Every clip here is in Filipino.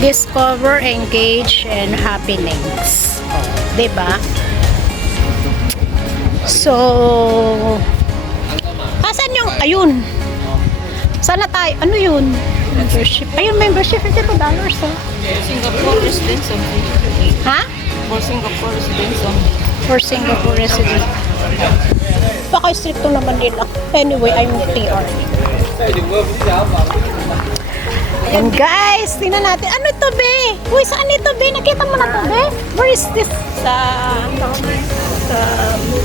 Discover, engage, and happenings. Oh, diba? So, asan yung, ayun. Sana tayo, ano yun? Membership. Ayun, membership, $52. Oh. Singapore residents only. Ha? For Singapore residents only. For Singapore resident. Baka stricto naman nila. Anyway, I'm TR. Ayan guys, tingnan natin. Ano ito, be? Uy, saan ito, be? Nakita mo na ito, be? Where is this? Sa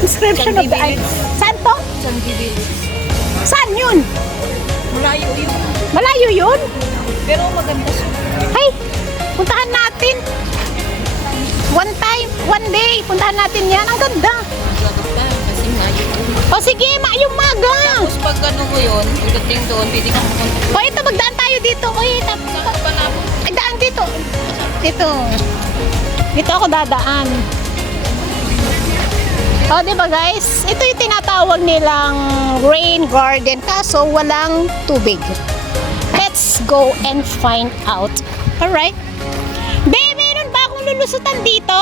description of the island. Saan to? Changi Village. Saan yun? Malayo yun. Malayo yun? Pero maganda siya. Ay, puntahan natin. One time, one day, puntahan natin yan. Ang ganda. Maganda pa kasi malayo yun. O sige, yung maga. Tapos pag ano mo yun, pagdating doon, pwede kang pumunta. O ito, magdaan tayo dito. Uy, tapos. Saan pa na po? Ay, daan dito. Dito. Dito ako dadaan. O, diba guys? Ito yung tinatawag nilang rain garden. Kaso, walang tubig. Let's go and find out. Alright? Be, meron ba akong lulusutan dito?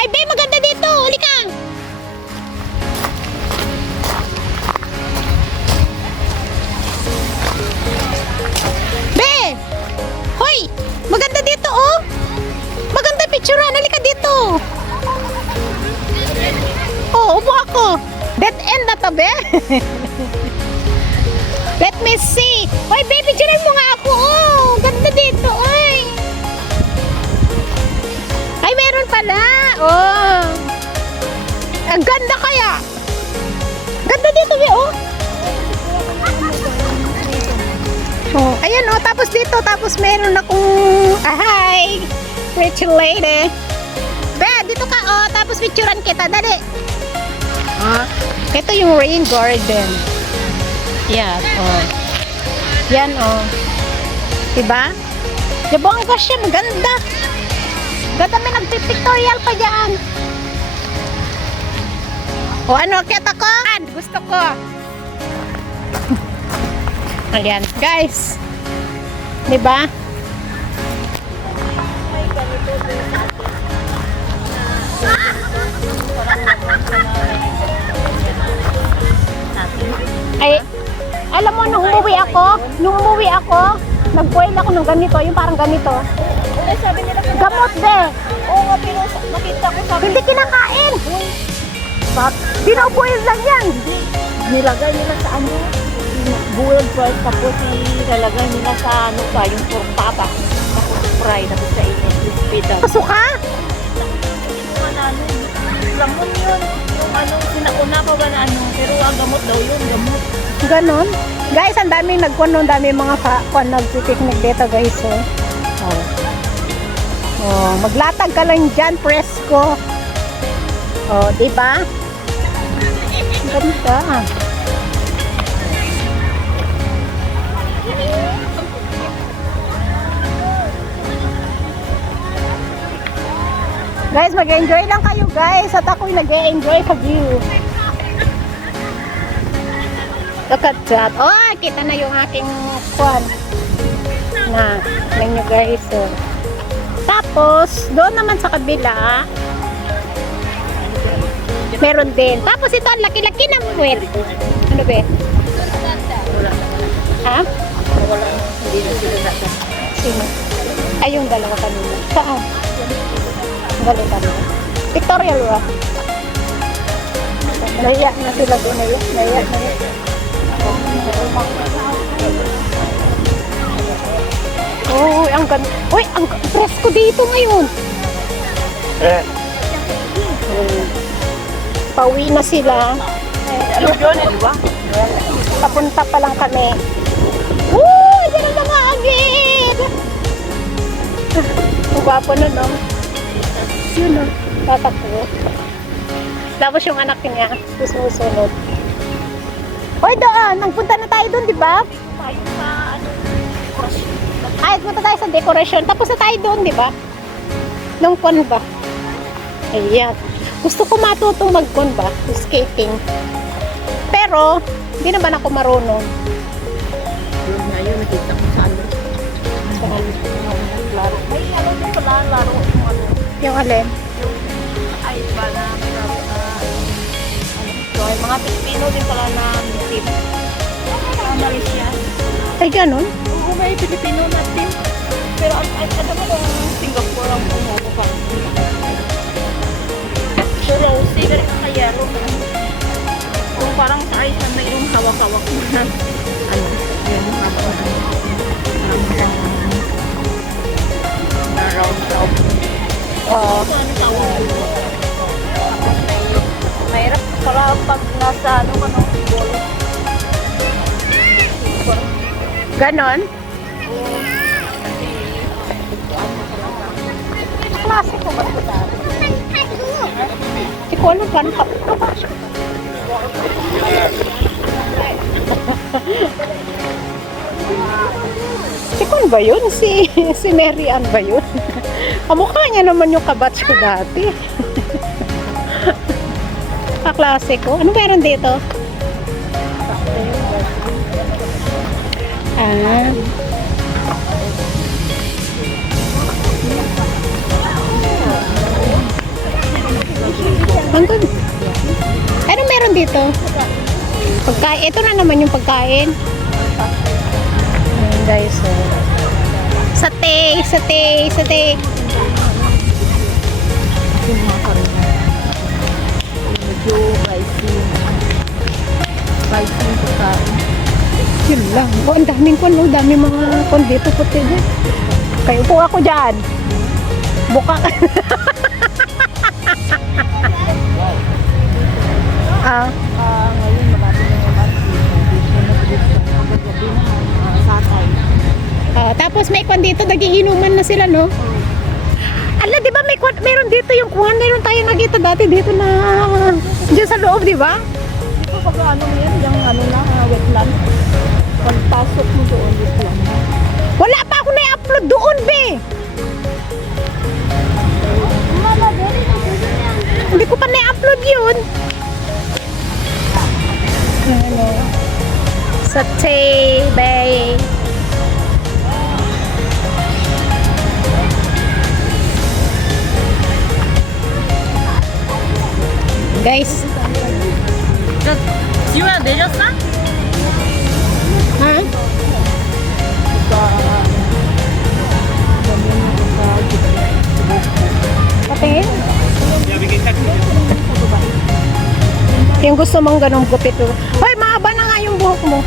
Ay, be, maganda dito. Huli ka. Be! Hoy! Maganda dito, oh! Maganda picturean. Halika dito. Oh, upo ako. Dead end na to, be. Let me see. Hoy, be, picturean mo nga ako, oh! Ganda dito, oy! Ay, meron pala. Oh! Ang ganda kaya. Ganda dito, be, oh! Oh, ayan oh, tapos dito, tapos meron akong hi, pretty lady. Be, dito ka oh, tapos picturean kita, dali. Ah, ito yung rain garden. Yan, oh. Yan oh. Diba? Diba ang siya, maganda. Ganda, may nagpipictorial pa dyan. O ano, kita ko? Gusto ko. Ayan, guys. Diba? Ay, alam mo, nung umuwi ako, nag-boil ako ng ganito, yung parang ganito. Ay, sabi nila sa Gamot, be. Oo nga, pero nakita ko sabi. Hindi kinakain. Binoboil lang yan. Nilagay nila sa ano? Boiled rice, tapos nilalagay nila sa ano pa, yung pork papa. Tapos fry, tapos sa init, yung pita. Pasuka? Yung ano, lamon yun. Yung ano, sinauna pa ba na ano, pero ang gamot daw yun, gamot. Ganon. Guys, ang daming nagkuhan, ang daming mga nagpipiknik dito, guys. Oh. Oh. Oh, maglatag ka lang dyan, presko. Oh, diba? Ganda. Guys, mag-enjoy lang kayo, guys. At ako'y nag-enjoy sa view. Look at that. Oh, kita na yung aking kwan. Na, tingnan nyo, guys. Oh. Tapos, doon naman sa kabila, meron din. Tapos ito, ang laki-laki ng puwet. Ano ba? Ha? Wala, hindi na sila nasa. Sino? Ay, yung dalawa kanina. Saan? Dalawa kanina. Victoria Lua. Naiyak na sila doon. Naiyak na. Oh, ang ganda. Uy, ang presko dito ngayon. Pauwi na sila. Ano yun, di ba? Papunta pa lang kami. Woo! Diyan ang mga agit! Ang gwapo nun, no? Yun, no? Tatakbo. Tapos yung anak niya, susunod. Hoy, doon! Nagpunta na tayo doon, di ba? Tayo sa ano, dekorasyon. Ay, punta tayo sa decoration. Tapos na tayo doon, di ba? Nung kon ba? Ayan. Gusto ko matutong mag-kon ba? Skating. Pero, hindi naman ako marunong. tayo, nakita ko sa ano. Sa laro. May ano din pala, laro yung ano. Yung alin? Ay, ba na may laro na so, ay mga Pilipino din pala na team. Malaysia. Ay, ganun? Oo, may Pilipino na team. Pero ano mo lang Singapore ang pumupo pa. So, Rosie, ganun ang kayalo. Kung parang sa ay sa mayroong hawak-hawak na ano, yun, hawak na round top. Oo. Ano tawag? Mahirap pala pag nasa ano ka no? Ganon? Klase ko ba ito dati? Hindi ko alam paano pa. Si Kun ba yun? Si Mary Ann ba yun? Kamukha niya naman yung kabatch ko dati. Kaklase ko. Ano meron dito? Ah. Hanggang. Ano meron dito? Pagkain. Ito na naman yung pagkain. Ayan guys. Oh. Sate. Medyo pricing pagkain. Yun lang. Oh, ang daming kun. Oh, daming mga kun dito. Puti din. Kayo po ako dyan. Buka ka. Ngayon marami na yung satay. Tapos may kun dito. Nagiinuman na sila, no? Ala, di ba meron dito yung kuhan? Meron tayo nakita dati dito na dyan sa loob, di ba? Dito pag ano yan, yung ano na, wetland. Pagpasok mo doon, wetland na. Wala pa ako na-upload doon, be! Hindi ko pa na-upload yun. Ano? Satay, bay. Guys. 지우야 내렸어? Ha? Patingin? Yung gusto mong ganong gupit. Hoy, mahaba na nga yung buhok mo.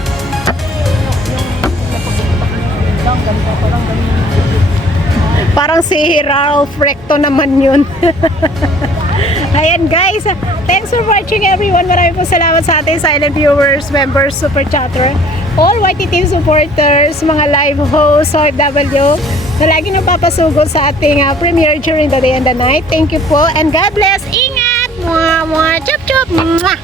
Parang si Ralph Recto naman yun. Ayan guys, thanks for watching everyone. Maraming po salamat sa ating silent viewers, members, super chatter, all YT team supporters, mga live hosts, OFW, na lagi napapasugod sa ating premiere during the day and the night. Thank you po and God bless. Ingat! Mwah, mwah, chup, chup! Mwah!